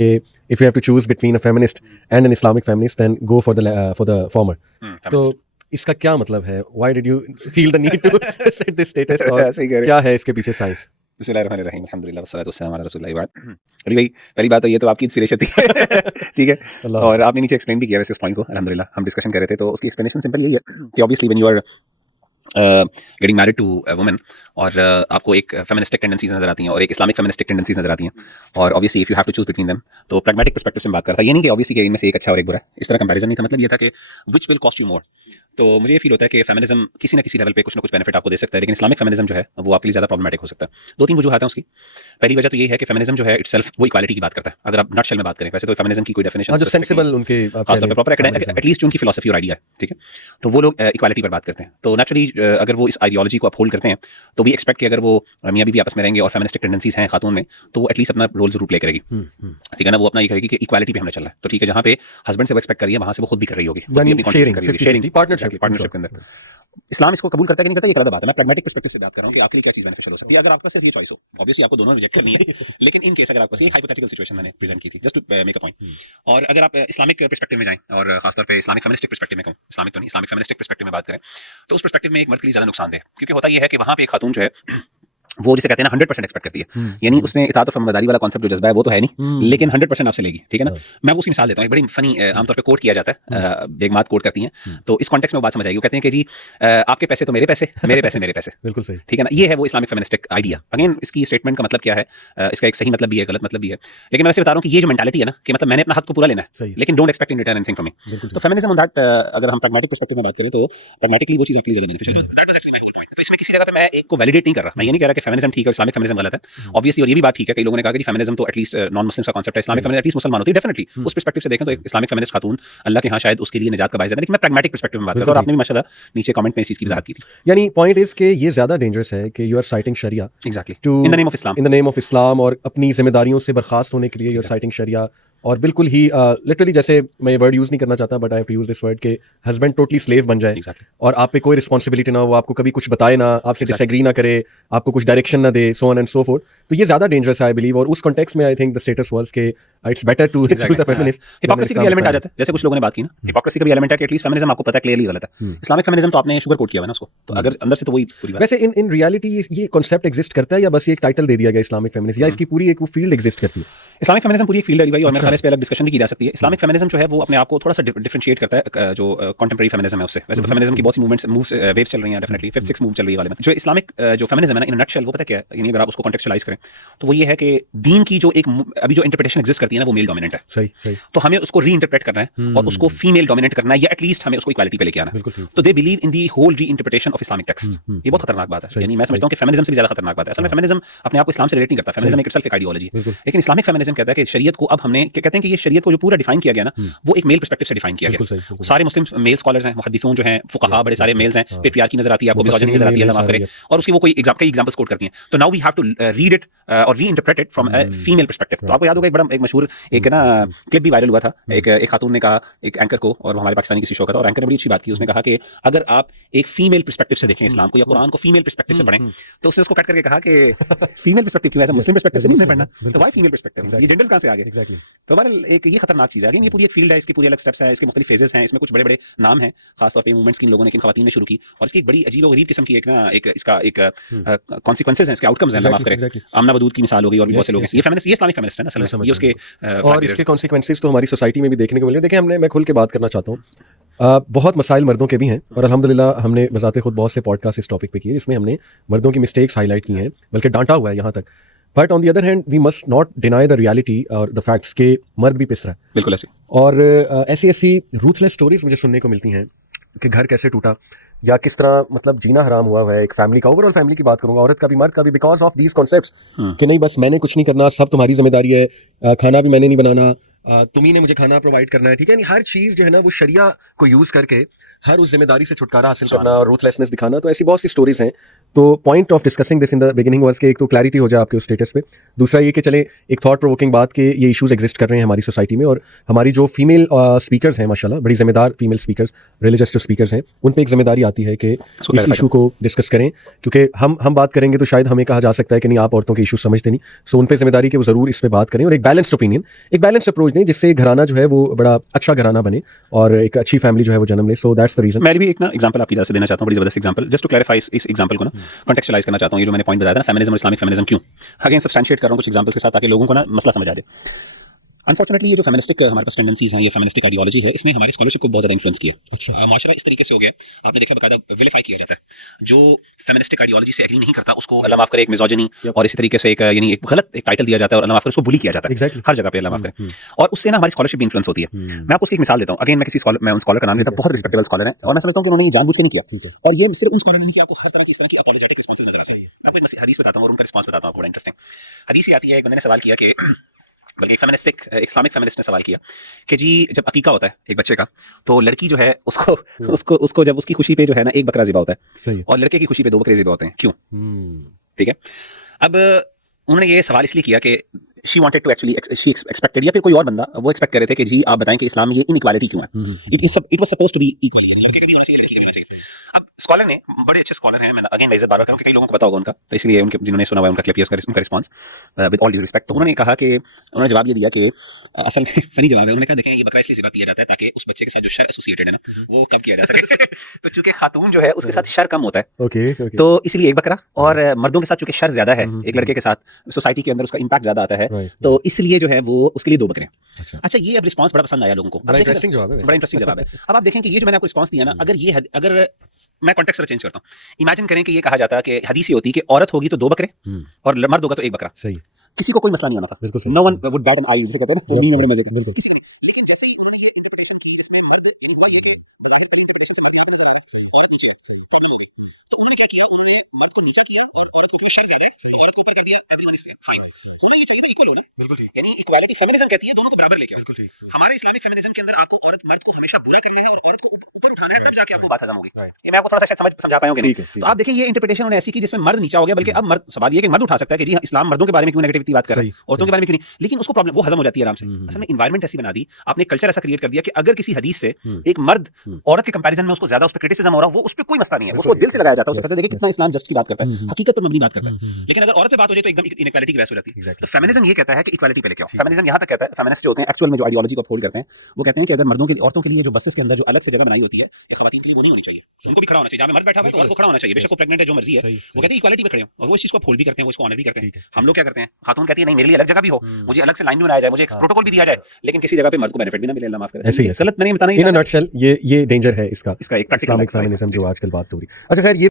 if you have to choose between a feminist and an Islamic feminist, then go for the former. तो इसका क्या मतलब है? Why did you feel the need to set this status? और क्या है इसके पीछे साइंस? बिस्मिल्लाहिर्रहमानिर्रहीम, अल्हम्दुलिल्लाह वस्सलातु वस्सलामु अला रसूलिल्लाह बाद। अली भाई, पहली बात तो ये तो आपकी इंस्पिरेशन थी ठीक है, और आपने नीचे एक्सप्लेन भी किया वैसे इस पॉइंट को। अल्हम्दुलिल्लाह हम डिस्कशन कर रहे थे तो उसकी एक्सप्लेनेशन सिंपल यही है कि obviously when you are getting married to a woman और आपको एक फेमिनिस्टिक टेंडेंसीज नजर आती हैं और एक इस्लामिक फेमिनिस्टिक टेंडेंसीज नजर आती हैं, और obviously if you have to choose between them, तो प्रैग्मेटिक पर्सपेक्टिव से मैं बात कर रहा था। ये नहीं कि ऑब्वियसली कि इनमें से एक अच्छा और एक बुरा है, इस तरह कंपैरिजन नहीं था। मतलब ये था कि which will cost you more. तो मुझे ये फील होता है कि फेमिनिज्म किसी ना किसी लेवल पे कुछ ना कुछ बेनिफिट आपको दे सकता है, लेकिन इस्लामिक फेमिनिज्म जो है वो आपके लिए ज़्यादा प्रॉब्लमेटिक हो सकता है। दो तीन वजूहत हैं उसकी। पहली वजह तो ये है कि फेमिनिज्म जो है इटसेल्फ वो इक्वालिटी की बात करता है। अगर आप नटशेल में बात करें, वैसे तो फेमिनिज्म की कोई डेफिनेशन जो सेंसिबल उनके खासतौर पे प्रॉपर एटलीस्ट उनकी फिलॉसफी और आइडिया है, ठीक है, तो वो लोग इक्वालिटी पर बात करते हैं। तो नेचुरली अगर वो इस आइडियोलॉजी को अपहोल्ड करते हैं तो भी एक्सपेक्ट कि अगर वो मियाँ बीवी आपस में रहेंगे और फेमिनिस्टिक टेंडेंसीज हैं खातून में, तो वो एटलीस्ट अपना रोल जरूर प्ले करेगी, ठीक है ना। वो अपना ये करेगी कि इक्वालिटी पे हमने चलना है, तो ठीक है, जहाँ पे हस्बैंड से वो एक्सपेक्ट कर रही है वहाँ से वो खुद भी कर रही होगी, शेयरिंग पार्टनरशिप के अंदर। इस्लाम इसको कबूल करता है कि नहीं करता, ये अलग बात है। मैं प्रैग्मेटिक पर्सपेक्टिव से बात कर रहा हूँ कि आपके लिए क्या चीज बेनिफिशियल हो सकती है अगर आपका सिर्फ ये चॉइस हो। ऑब्वियसली आपको दोनों रिजेक्ट करनी है लेकिन इन केस अगर आपको, ये हाइपोथेटिकल सिचुएशन मैंने प्रेजेंट की थी just to make a point. और अगर आप इस्लामिक पर्सपेक्टिव में जाएं और खासतौर पे इस्लामिक फेमिनिस्टिक पर्सपेक्टिव में कहूँ, इस्लामिक तो नहीं, इस्लामिक फेमिनिस्टिक पर्सपेक्टिव में बात करें, तो उस पर्सपेक्टिव में एक मर्द के लिए ज्यादा नुकसानदेह, क्योंकि होता यह है कि वहाँ पे एक खातून जो है वो जिसे कहते हैं ना 100% एक्सपेक्ट करती है, यानी उसने इताअत और फरमाबरदारी वाला कॉन्सेप्ट जो जज्बा है वो तो है नहीं, लेकिन 100% आपसे लेगी, ठीक है ना। मैं उसकी मिसाल देता हूँ, बड़ी फनी आमतौर पे कोट किया जाता है, बेगमात कोट करती हैं, तो इस कॉन्टेक्स्ट में वो बात समझ आएगी। वो कहते हैं कि जी आपके पैसे तो मेरे पैसे, मेरे पैसे मेरे पैसे बिल्कुल सही, ठीक है ना। ये है वो इस्लामिक फेमिनिस्टिक आइडिया। अगेन इसकी स्टेटमेंट का मतलब क्या है, इसका एक सही मतलब भी है, गलत मतलब भी है, लेकिन मैं वैसे बता रहा हूँ कि ये जो मेंटालिटी है ना कि मतलब मैंने अपना हक तो पूरा लेना है लेकिन don't expect in return anything from me. तो फेमिनिज्म ऑन दैट, अगर हम प्रैग्मेटिक पर्सपेक्टिव में बात करें तो प्रैग्मेटिकली वो चीज आपके लिए बेनिफिशियल है। That was actually my point. तो इसमें किसी जगह पे मैं एक को वैलिडेट नहीं कर रहा, मैं ये नहीं कह रहा कि फेमिनिज्म ठीक है और इस्लामिक फेमिनिज्म गलत है, ऑब्वियसली। और ये भी बात ठीक है, कई लोगों ने कहा कि फेमिनिज्म तो एटलीस्ट नॉन मुस्लिम्स का कांसेप्ट है, इस्लामिक फेमिनिज्म एटलीस्ट मुसलमान होती है। डेफिनेटली उस पर्सपेक्टिव से देखें तो एक इस्लामिक फेमिनिस्ट खातून अल्लाह के यहाँ शायद उसके लिए निजात का बायस है, लेकिन मैं प्रैग्मेटिक पर्सपेक्टिव में बात कर रहा हूं और आपने भी माशाल्लाह नीचे कमेंट में इस चीज की वजाहत की थी। यानी पॉइंट इज कि ये ज्यादा डेंजरस है कि यू आर साइटिंग शरिया exactly in the name of Islam, in the name of Islam, और अपनी जिम्मेदारियों से बर्खास्त होने के लिए यू आर साइटिंग शरिया। और बिल्कुल ही लिटरली, जैसे मैं ये वर्ड यूज़ नहीं करना चाहता but I have to use this word, के हस्बैंड टोटली स्लेव बन जाए और आप पे कोई रिस्पॉन्सिबिलिटी ना हो, आपको कभी कुछ बताए ना, आपसे डिसएग्री ना करे, आपको कुछ डायरेक्शन ना दे, so on and so forth. तो ये ज़्यादा डेंजरस है आई बिलीव, और उस कॉन्टेक्स्ट में I think the status was के it's better to choose a feminist. Hypocrisy का भी एलिमेंट आ जाता है, जैसे कुछ लोगों ने बात की ना, हिपोक्रेसी का भी एलिमेंट है कि एटलीस्ट फेमिनिज्म आपको पता है क्लियरली गलत है। इस्लामिक फेमिनिज्म तो आपने शुगर कोट किया है ना उसको, तो अगर अंदर से तो वही पूरी बात। वैसे इन रियलिटी ये कॉन्सेप्ट एग्जिस्ट करता है या बस ये एक टाइटल दे दिया गया इस्लामिक फेमिनिज्म, या इसकी पूरी एक फील्ड एग्जिस्ट करती है? इस्लामिक फेमिनिज्म पूरी एक फील्ड है भाई, और मेरे ख्याल से अलग डिस्कशन भी की जा सकती है। इस्लामिक फेमिनिज्म जो है वो अपने आप को थोड़ा सा डिफरेंशिएट करता है जो कंटेम्प्रेरी फेमिनिज्म है उससे। वैसे तो फेमिनिज्म की बहुत सी मूवमेंट्स वेव्स चल रही हैं, डेफिनेटली 5-6 मूव चल रही है वाले में। जो इस्लामिक जो फेमिनिज्म है ना, इन नटशेल वो पता क्या है, यानी अगर आप उसको कॉन्टेक्चुअलाइज करें तो वो ये है कि दीन की जो एक अभी जो इंटरप्रिटेशन एग्जिस्ट करती है ना, वो मेल डोमिनेंट है। सही। तो हमें उसको री इंटरप्रेट करना है और उसको फीमेल डोमिनेट करना है, या एटलीस्ट हमें उसको इक्वालिटी पे लेके आना है। तो they believe in the whole reinterpretation of Islamic text. ये बहुत खतरनाक बात है, यानी मैं समझता हूँ कि फेमिनिज्म से भी ज्यादा खतरनाक बात है। असल में फेमिनिज्म अपने आप को इस्लाम से रिलेट नहीं करता, फेमिनिज्म एक इटसेल्फ एक आइडियोलॉजी, लेकिन इस्लामिक फेमिनिज्म कहता है कि शरीयत को अब हमने, कहते हैं कि ये शरीयत को जो पूरा डिफाइन किया गया ना, वो एक मेल पर्सपेक्टिव से डिफाइन किया गया। सारे मुस्लिम मेल स्कॉलर्स हैं, मुहद्दिसून जो हैं, फुक़हा बड़े सारे मेल्स हैं, पेट्रियार्की नजर आती है आपको, मिसोजिनी नजर आती है, माफ करें, और उसकी वो कोई एग्जांपल्स कोट करती हैं। तो now we have to read it और reinterpret it from a female perspective. तो आपको याद होगा एक मशहूर एक ना क्लिप भी वायरल हुआ था, एक खातून ने कहा एक एंकर को, और हमारे पाकिस्तानी किसी शो का था, और एंकर ने बड़ी अच्छी बात की। उसने कहा कि अगर आप एक फीमेल पर्सपेक्टिव से देखें इस्लाम को या कुरान को फीमेल पर्सपेक्टिव से पढ़ें, तो उसने उसको कट करके कहा कि फीमेल पर्सपेक्टिव क्यों, ऐसा मुस्लिम पर्सपेक्टिव से नहीं पढ़ना, तो व्हाई फीमेल पर्सपेक्टिव, ये जेंडर्स कहां से आ गए? एग्जैक्टली। तो बहरहाल एक ये खतरनाक चीज है, ये पूरी एक फील्ड है, इसकी पूरी अलग स्टेप्स हैं, इसके मुख्तलिफ फेजेस हैं, इसमें कुछ बड़े बड़े नाम हैं, खासतौर पे मूवमेंट्स की इन लोगों ने, किन खवातीन ने शुरू की, और इसकी एक बड़ी अजीब और गरीब किस्म की एक ना एक इसका एक कॉन्सिक्वेंसेस हैं, इसके आउटकम्स हैं, माफ करें। आमना वदूद की मिसाल हो गई, और भी बहुत से लोग हैं। ये फेमिनिस्ट, ये इस्लामिक फेमिनिस्ट है ना असल में, ये उसके और इसके कॉन्सिक्वेंसेस तो हमारी सोसाइटी में भी देखने को मिले। देखिए मैं खुल के बात करना चाहता हूँ, बहुत मसाइल मर्दों के भी हैं, और अल्हम्दुलिल्लाह हमने बजाते खुद बहुत से पॉडकास्ट इस टॉपिक पे किए जिसमें हमने मर्दों की मिस्टेक्स हाईलाइट की हैं, बल्कि डांटा हुआ है यहाँ तक। But on the other hand we must not deny the reality और द फैक्ट्स के मर्द भी पिस रहा है, बिल्कुल ऐसे। और ऐसी रूथलेस स्टोरीज मुझे सुनने को मिलती हैं कि घर कैसे टूटा या किस तरह मतलब जीना हराम हुआ है एक फैमिली का, ओवरऑल फैमिली की बात करूंगा, औरत का भी मर्द का भी, बिकॉज ऑफ दीज कॉन्सेप्ट्स कि नहीं बस मैंने कुछ नहीं करना, सब तुम्हारी जिम्मेदारी है, खाना भी मैंने नहीं बनाना, तुम्ही ने मुझे खाना प्रोवाइड करना है, ठीक है, यानी हर चीज़ जो है ना वो शरिया को यूज़ करके हर उस जिम्मेदारी से छुटकारा हासिल करना और रूथलेसनेस दिखाना, तो ऐसी बहुत सी स्टोरीज हैं। तो point of discussing this in the beginning was कि एक तो क्लैरिटी हो जाए आपके उस स्टेटस पे, दूसरा ये कि चले एक थॉट प्रोवोकिंग बात कि ये इश्यूज एग्जिस्ट कर रहे हैं हमारी सोसाइटी में, और हमारी जो फीमेल स्पीकर्स हैं माशाल्लाह बड़ी जिम्मेदार फीमेल स्पीकर्स, रिलीजियस जो स्पीकर्स हैं, उन पे एक जिम्मेदारी आती है कि इस इशू को डिस्कस करें, क्योंकि हम बात करेंगे तो शायद हमें कहा जा सकता है कि नहीं आप औरतों के इशू समझते नहीं। सो उन पे जिम्मेदारी कि वो ज़रूर इस पे बात करें और एक बैलेंस्ड ओपिनियन, एक बैलेंस्ड अप्रोच दें जिससे घराना जो है वो बड़ा अच्छा घराना बने और एक अच्छी फैमिली जो है वो जन्म ले। So that's the reason. मैं भी एक ना एग्जांपल आपकी तरफ से देना चाहता हूं, बड़ी जबरदस्त एग्जांपल, जस्ट टू क्लैरिफाई इस एग्जांपल को ना कॉन्टेक्चुअलाइज करना चाहता हूं। ये जो मैंने पॉइंट बताया था ना, फेमिनिज्म और इस्लामिक फेमिनिज्म क्यों, अगेन सब्सटेंशिएट कर रहा हूं कुछ एग्जांपल्स के साथ ताकि लोगों को ना मसला समझ आ जाए। अनफॉर्चुनेटली ये जो फेमिनिस्टिक हमारे पास टेंडेंसीज हैं, ये फेमिनिस्टिक आइडियोलॉजी है, इसने हमारी स्कॉलरशिप को बहुत ज़्यादा इन्फ्लुएंस किया। अच्छा, माशरा इस तरीके से हो गया, आपने देखा बकायदा विलिफाई किया जाता है। जो फेमिनिस्टिक आइडियोलॉजी से एग्री नहीं करता उसको अल्लाह माफ करे एक मिज़ोजिनी और इस तरीके से एक यानी एक गलत एक टाइटल दिया जाता है और अल्लाह माफ करे उसको बुली किया जाता है हर जगह पे, अल्लाह माफ करे। और उससे ना हमारी स्कॉलरशिप भी इन्फ्लुएंस होती है। मैं आपको उसकी एक मिसाल देता हूँ। अगेन मैं मैं उन स्कॉलर का नाम लेता हूँ, बहुत रिस्पेक्टेबल स्कॉलर है और मैं समझता हूँ कि उन्होंने ये जानबूझ के नहीं किया, और ये सिर्फ उन स्कॉलर ने नहीं किया, आपको हर तरह की इस तरह की अपॉलोजेटिक रिस्पॉन्सेस नजर आते हैं। मैं आपको एक हदीस बताता हूँ और उनका रिस्पॉन्स बताता हूँ, बड़ा इंटरेस्टिंग हदीस ये आती है। एक बंदे ने सवाल किया कि बल्कि फेमिनिस्टिक इस्लामिक फेमिनिस्ट ने सवाल किया कि जी जब अकीका होता है एक बच्चे का, तो लड़की जो है उसको उसको उसको जब उसकी खुशी पे जो है ना एक बकरा ज़िबा होता है और लड़के की खुशी पे 2 बकरे ज़िबा होते हैं, क्यों? ठीक है, अब उन्होंने ये सवाल इसलिए किया कि she wanted to actually she expected, या फिर कोई और बंदा वो एक्सपेक्ट कर रहे थे कि जी आप बताएं कि इस्लाम में ये इनइक्वालिटी क्यों है। It was supposed to be equal, यानी लड़के का भी होना चाहिए, लड़की का भी होना चाहिए। अब स्कॉलर ने, बड़े अच्छे स्कॉलर हैं, मैं अगेन मैं इज्जत बार-बार करूं कि कई लोगों को पता होगा उनका, तो इसलिए उनके जिन्होंने सुना हुआ है उनका क्लिप, उनका response with all due respect, तो उन्होंने कहा कि उन्होंने जवाब ये दिया कि असल में फनी जवाब है। उन्होंने कहा देखें ये बकरा इसलिए ज़िबा किया जाता है ताकि उस बच्चे के साथ जो शर एसोसिएटेड है ना वो कम किया जा सके। तो चूंकि खातून जो है उसके साथ शर कम होता है, तो इसलिए एक बकरा, और मर्दों के साथ चूंकि शर ज्यादा है एक लड़के के साथ, सोसाइटी के अंदर उसका इंपैक्ट ज्यादा आता है, तो इसलिए जो है वो उसके लिए 2 बकरे। अच्छा, ये अब रिस्पांस बड़ा पसंद आया लोगों को, बड़ा इंटरेस्टिंग जवाब है। अब आप देखें कि ये जो मैंने आपको रिस्पांस दिया ना, अगर मैं कॉन्टेक्स्ट चेंज करता हूँ, इमेजिन करें कि ये कहा जाता है कि हदीस ये होती है कि औरत होगी तो 2 बकरे और मर्द होगा तो 1 बकरा, सही, किसी को कोई मसला नहीं होना था, no one would bat an eye, जिसे कहते हैं ना, नहीं, बड़े मजे के, बिल्कुल। लेकिन जैसे ही उन्होंने ये इंटरप्रिटेशन की जिसमें मर्द इंटरप्रिटेशन से मर्द औरत नीचे, उन्होंने क्या किया, उन्होंने मर्द को नीचा किया और औरत को शर ज्यादा है, औरत को ऊपर कर दिया, फाइन, होना ये चाहिए था इक्वल होना, बिल्कुल ठीक, यानी इक्वालिटी फेमिनिज्म कहती है दोनों को बराबर लेके, बिल्कुल ठीक। हमारे इस्लामिक फेमिनिज्म के अंदर आपको औरत मर्द को हमेशा बुरा करना है और औरत को ऊपर उठाना है, तब जाके आपको बात हजम होगी। ये मैं आपको थोड़ा सा शायद समझा पाया हूं कि नहीं। तो आप देखें ये इंटरप्रिटेशन उन्होंने ऐसी की जिसमें मर्द नीचा हो गया, बल्कि अब मर्द, सवाल ये कि मर्द उठा सकता है कि जी इस्लाम मर्दों के बारे में क्यों नेगेटिविटी बात कर रहा है, औरतों के बारे में क्यों नहीं, लेकिन उसको प्रॉब्लम वो हजम हो जाती है आराम से। असल में एनवायरनमेंट ऐसी बना दी आपने, कल्चर ऐसा क्रिएट कर दिया कि अगर किसी हदीस से एक मर्द औरत के कंपैरिजन में उसको ज्यादा उस पर क्रिटिसिज्म हो रहा है, वो उस पर कोई मसला नहीं है, उसको दिल से लगाया जाता है, उसको कहते हैं देखिए कितना इस्लाम जस्ट की बात करता है, हकीकत पर मबनी बात करता है। लेकिन अगर औरत पे बात हो जाए तो एकदम इनइक्वालिटी की बहस हो जाती है। तो फेमिनिज्म ये कहता है कि इक्वालिटी पे लेके आओ। फेमिनिज्म यहाँ तक कहता है, फेमिनिस्ट जो होते हैं एक्चुअल में जो आइडियोलॉजी को अपहोल्ड करते हैं, वो कहते हैं कि अगर मर्दों के लिए, औरतों के लिए जो बसेस के अंदर जो अलग से जगह बनाई होती है या खवातीन के लिए, वो नहीं होनी चाहिए, उनको भी खड़ा होना चाहिए। जहाँ पे मर्द बैठा हुआ है तो औरत को खड़ा होना चाहिए, बेशक वो प्रेग्नेंट है, जो मर्जी है, वो कहते हैं इक्वालिटी पे खड़े हो, और वो इस चीज को अपहोल्ड भी करते हैं, वो इसको ऑनर भी करते हैं। हम लोग क्या करते हैं, खातून कहती है नहीं मेरे लिए अलग जगह भी हो, मुझे अलग से लाइन भी बनाया जाए, मुझे एक प्रोटोकॉल भी दिया जाए, लेकिन किसी जगह पे मर्द को बेनिफिट भी ना मिले, अल्लाह माफ करे। ऐसे ही गलत मैंने बताना, इन अ नटशेल ये डेंजर है इसका, इसका एक इस्लामिक फेमिनिज्म जो आजकल बात हो रही है। अच्छा खैर, ये